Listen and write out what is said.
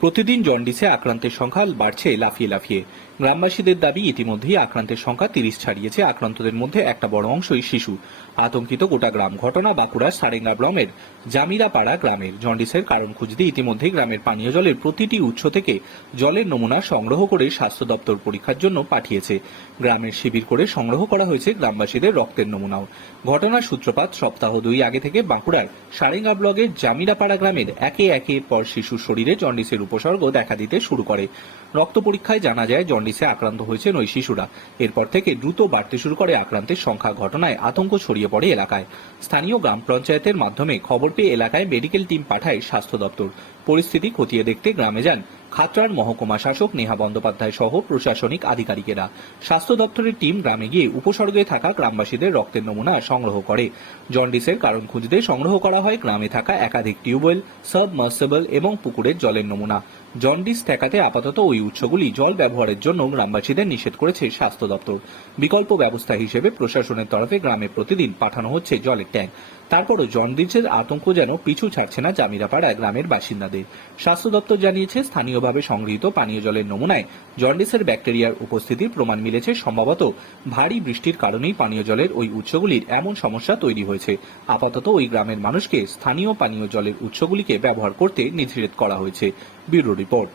প্রতিদিন জন্ডিসে আক্রান্তের সংখ্যা বাড়ছে লাফিয়ে লাফিয়ে। গ্রামবাসীদের দাবি, ইতিমধ্যেই আক্রান্তের সংখ্যা তিরিশ ছাড়িয়েছে। আক্রান্তদের মধ্যে একটা বড় অংশই শিশু। আতঙ্কিত গোটা গ্রাম। ঘটনা বাঁকুড়ার সারেঙ্গা গ্রামের জামিরাপাড়া গ্রামের। জন্ডিসের কারণ খুঁজতে ইতিমধ্যেই গ্রামের পানীয় জলের প্রতিটি উৎস থেকে জলের নমুনা সংগ্রহ করে স্বাস্থ্য দপ্তর পরীক্ষার জন্য পাঠিয়েছে। গ্রামের শিবির করে সংগ্রহ করা হয়েছে গ্রামবাসীদের রক্তের নমুনাও। ঘটনার সূত্রপাত সপ্তাহ দুই আগে থেকে বাঁকুড়ার সারেঙ্গা ব্লকের জামিরাপাড়া গ্রামের একে একে পর শিশুর শরীরে জন্ডিসের উপসর্গ দেখা দিতে শুরু করে। রক্ত পরীক্ষায় জানা যায়, জন্ডিসে আক্রান্ত হয়েছেন ওই শিশুরা। এরপর থেকে দ্রুত বাড়তে শুরু করে আক্রান্তের সংখ্যা ঘটনায় আতঙ্ক ছড়িয়ে পড়ে এলাকায়। স্থানীয় গ্রাম পঞ্চায়েতের মাধ্যমে খবর পেয়ে এলাকায় মেডিকেল টিম পাঠায় স্বাস্থ্য দপ্তর। পরিস্থিতি খতিয়ে দেখতে গ্রামে যান খাতড়ার মহকুমা শাসক নেহা বন্দ্যোপাধ্যায় সহ প্রশাসনিক আধিকারিকেরা। স্বাস্থ্য দপ্তরের টিম গ্রামে গিয়ে উপসর্গে থাকা গ্রামবাসীদের রক্তের নমুনা সংগ্রহ করে। জন্ডিসের কারণ খুঁজতে সংগ্রহ করা হয় গ্রামে থাকা একাধিক টিউবওয়েল, সাবমার্সেবল এবং পুকুরের জলের নমুনা। জন্ডিস ঠেকাতে আপাতত ওই উৎসগুলি জল ব্যবহারের জন্য গ্রামবাসীদের নিষেধ করেছে স্বাস্থ্য দপ্তর। বিকল্প ব্যবস্থা হিসেবে প্রশাসনের তরফে গ্রামে প্রতিদিন পাঠানো হচ্ছে জলের ট্যাঙ্ক। তারপরও জন্ডিসের আতঙ্ক যেন পিছু ছাড়ছে না জামিরাপাড়া গ্রামের বাসিন্দাদের। স্বাস্থ্য দপ্তর জানিয়েছে স্থানীয়ভাবে সংগৃহীত পানীয় জলের নমুনায় জন্ডিসের ব্যাকটেরিয়ার উপস্থিতির প্রমাণ মিলেছে। সম্ভবত ভারী বৃষ্টির কারণেই পানীয় জলের ওই উৎসগুলির এমন সমস্যা তৈরি হয়েছে। আপাতত ওই গ্রামের মানুষকে স্থানীয় পানীয় জলের উৎসগুলিকে ব্যবহার করতে নিষেধ করা হয়েছে। Bureau report.